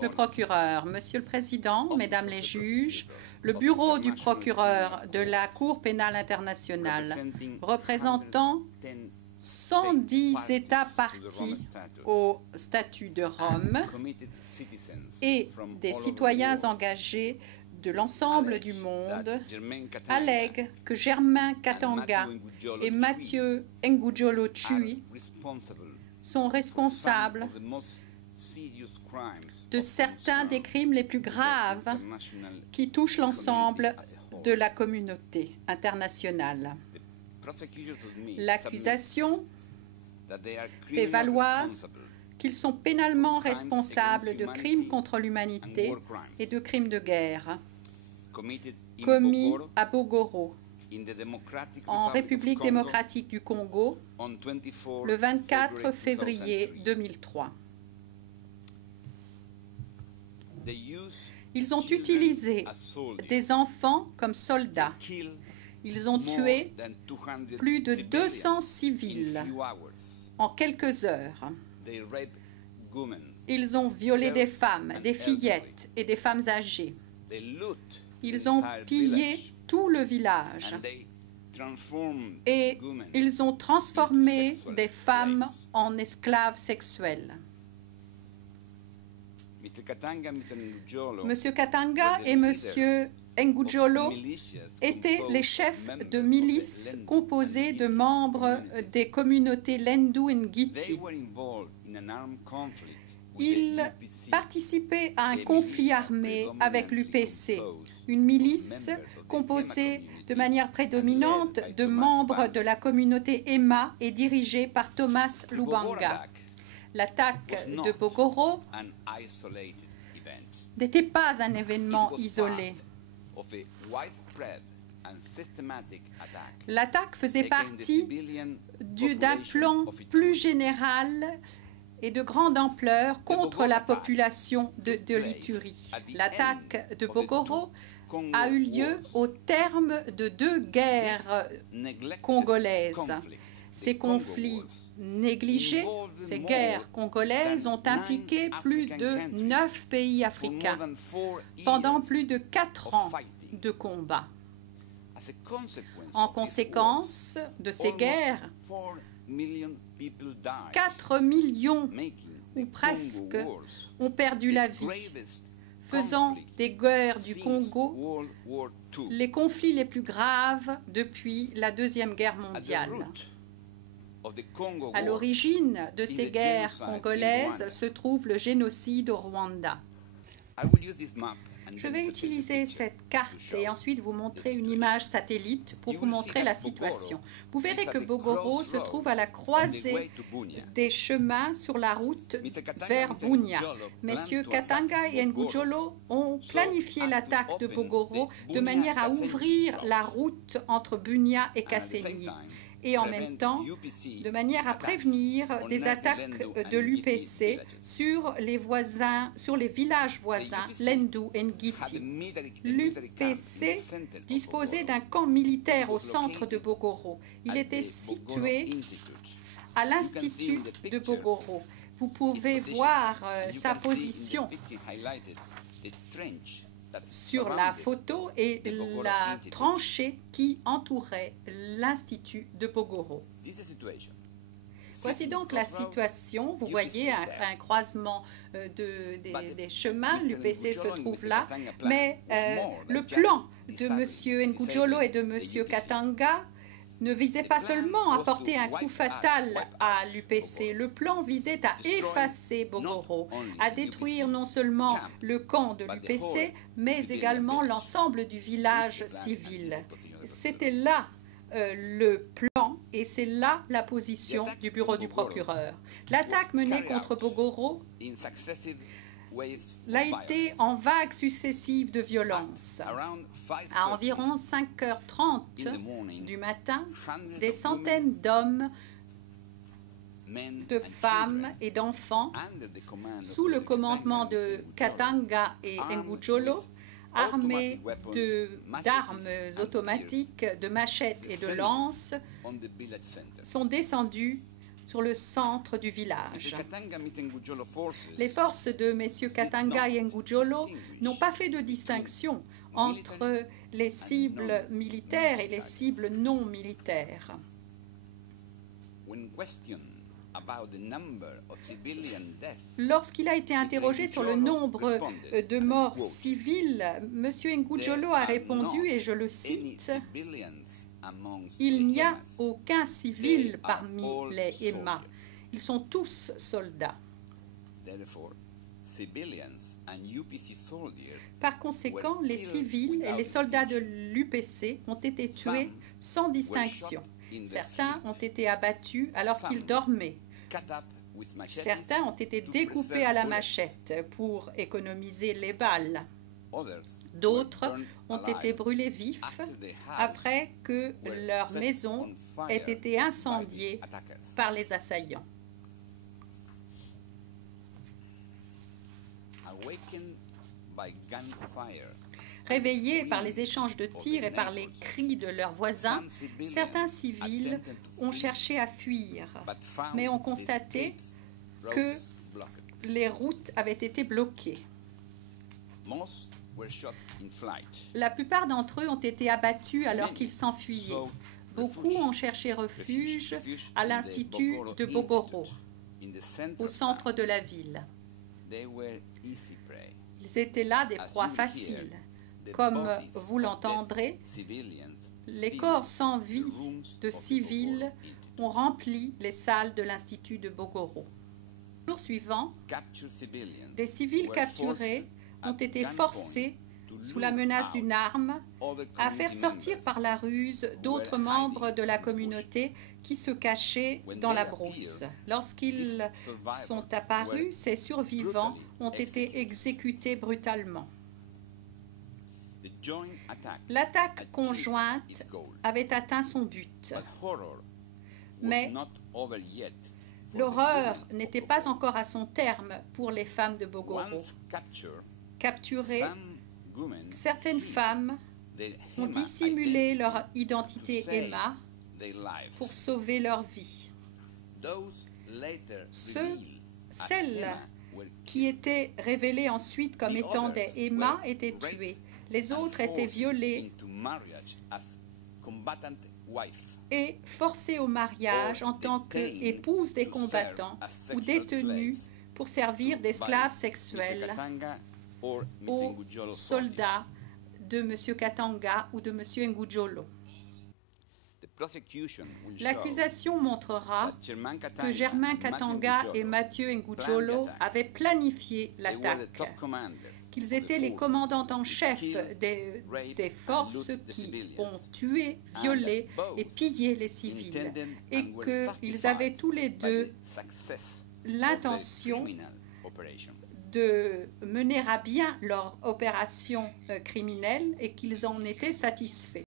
Le procureur, Monsieur le Président, Mesdames les juges, le bureau du procureur de la Cour pénale internationale, représentant 110 États partis au statut de Rome et des citoyens engagés de l'ensemble du monde, allègue que Germain Katanga et Mathieu Ngudjolo Tchui sont responsables de certains des crimes les plus graves qui touchent l'ensemble de la communauté internationale. L'accusation fait valoir qu'ils sont pénalement responsables de crimes contre l'humanité et de crimes de guerre commis à Bogoro, en République démocratique du Congo, le 24 février 2003. Ils ont utilisé des enfants comme soldats. Ils ont tué plus de 200 civils en quelques heures. Ils ont violé des femmes, des fillettes et des femmes âgées. Ils ont pillé tout le village et ils ont transformé des femmes en esclaves sexuels. Monsieur Katanga et Monsieur Ngudjolo étaient les chefs de milices composés de membres des communautés Lendu et Ngiti. Ils participaient à un conflit armé avec l'UPC, une milice composée de manière prédominante de membres de la communauté Emma et dirigée par Thomas Lubanga. L'attaque de Bogoro n'était pas un événement isolé. L'attaque faisait partie d'un plan plus général et de grande ampleur contre la population de l'Ituri. L'attaque de Bogoro a eu lieu au terme de 2 guerres congolaises. Ces conflits négligés, ces guerres congolaises ont impliqué plus de 9 pays africains pendant plus de 4 ans de combat. En conséquence de ces guerres, 4 millions ou presque ont perdu la vie, faisant des guerres du Congo les conflits les plus graves depuis la Deuxième Guerre mondiale. À l'origine de ces guerres congolaises se trouve le génocide au Rwanda. Je vais utiliser cette carte et ensuite vous montrer une image satellite pour vous montrer la situation. Vous verrez que Bogoro se trouve à la croisée des chemins sur la route vers Bunia. Messieurs Katanga et Ngudjolo ont planifié l'attaque de Bogoro de manière à ouvrir la route entre Bunia et Kasenyi, et en même temps, de manière à prévenir des attaques de l'UPC sur les villages voisins, Lendu et Ngiti. L'UPC disposait d'un camp militaire au centre de Bogoro. Il était situé à l'Institut de Bogoro. Vous pouvez voir sa position sur la photo et la tranchée qui entourait l'Institut de Bogoro. Voici donc la situation. Vous voyez un croisement des chemins. L'UPC se trouve là. Mais le plan de M. Ngudjolo et de M. Katanga ne visait pas seulement à porter un coup fatal à l'UPC. Le plan visait à effacer Bogoro, à détruire non seulement le camp de l'UPC, mais également l'ensemble du village civil. C'était là le plan et c'est là la position du bureau du procureur. L'attaque menée contre Bogoro l'a été en vagues successives de violence. À environ 5h30 du matin, des centaines d'hommes, de femmes et d'enfants, sous le commandement de Katanga et Ngudjolo, armés d'armes automatiques, de machettes et de lances, sont descendus sur le centre du village. Les forces de messieurs Katanga et Ngudjolo n'ont pas fait de distinction entre les cibles militaires et les cibles non militaires. Lorsqu'il a été interrogé sur le nombre de morts civiles, M. Ngudjolo a répondu, et je le cite, « Il n'y a aucun civil parmi les Emma. Ils sont tous soldats. » Par conséquent, les civils et les soldats de l'UPC ont été tués sans distinction. Certains ont été abattus alors qu'ils dormaient. Certains ont été découpés à la machette pour économiser les balles. D'autres ont été brûlés vifs après que leur maison ait été incendiée par les assaillants. Réveillés par les échanges de tirs et par les cris de leurs voisins, certains civils ont cherché à fuir, mais ont constaté que les routes avaient été bloquées. La plupart d'entre eux ont été abattus alors qu'ils s'enfuyaient. Beaucoup ont cherché refuge à l'Institut de Bogoro, au centre de la ville. Ils étaient là des proies faciles. Comme vous l'entendrez, les corps sans vie de civils ont rempli les salles de l'Institut de Bogoro. Le jour suivant, des civils capturés ont été forcés, sous la menace d'une arme, à faire sortir par la ruse d'autres membres de la communauté qui se cachaient dans la brousse. Lorsqu'ils sont apparus, ces survivants ont été exécutés brutalement. L'attaque conjointe avait atteint son but, mais l'horreur n'était pas encore à son terme pour les femmes de Bogoro. Capturées, certaines femmes ont dissimulé leur identité Emma pour sauver leur vie. Celles qui étaient révélées ensuite comme étant des Emma étaient tuées. Les autres étaient violées et forcées au mariage en tant qu'épouses des combattants ou détenues pour servir d'esclaves sexuels aux soldats de M. Katanga ou de M. Ngudjolo. L'accusation montrera que Germain Katanga et Mathieu Ngudjolo avaient planifié l'attaque, qu'ils étaient les commandants en chef des forces qui ont tué, violé et pillé les civils, et qu'ils avaient tous les deux l'intention de mener à bien leur opération criminelle et qu'ils en étaient satisfaits.